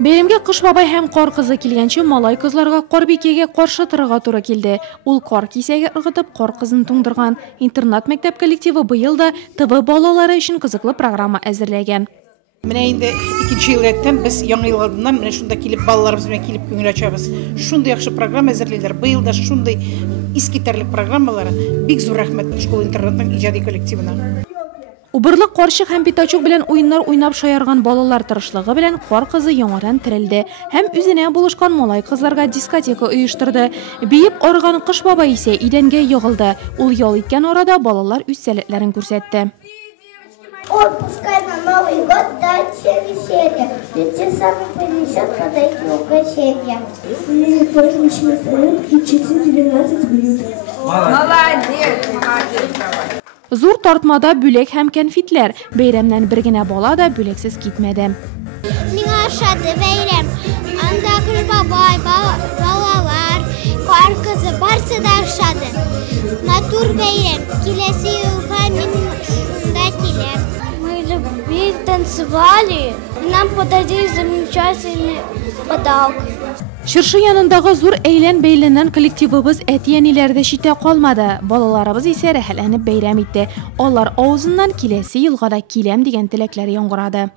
Бәйрәмгә Кыш бабай һәм Кар кызы килгәнче малай кызларга Карбикәгә каршы торырга туры килде. Ул кар кисәге ыргытып Кар кызын туңдырган. Интернат мәктәп коллективы быел да ТВ балалары өчен кызыклы программа әзерләгән. Менә инде 2нче ел рәттән без яңа ел алдыннан менә шунда килеп балаларыбыз белән килеп күңел ачабыз. Шундый яхшы программа әзерлиләр. Быел да шундый искитәрлек программалары. Бик зур рәхмәт школ-интернатның иҗади коллективына. Убырлык карчык һәм питачук белән уеннар уйнап шаярган балалар тырышлыгы белән Кар кызы яңадан терелде һәм үзенә булышкан малай кызларга дискотека оештырды. Биеп арыган Кыш бабай исә идәнгә ягылды. Ул ял иткән арада балалар үз сәләтләрен күрсәтте. Ой, пускай на Новый год дача веселья, ведь те сами принесет подойти угощения. Мне праздничный салют и часы 12 блюд. Молодец! Зур тартмада бүләк һәм кәнфитләр. Бәйрәмнән бер генә бала да бүләксез китмәде. Миңа ошады бәйрәм. Анда Кыш бабай, балалар, Кар кызы барсы да ошады. Матур бәйрәм. Киләсе елга мин шунда киләм. Мы любили, танцевали, и нам подарили замечательный подарок. Чыршы янындагы зур әйлән бәйләннән коллективыбыз әти-әниләрдә читтә калмады. Балаларыбыз исә рәхәтләнеп бәйрәм итте. Алар авызыннан киләсе елга да киләм дигән теләкләр яңгырады.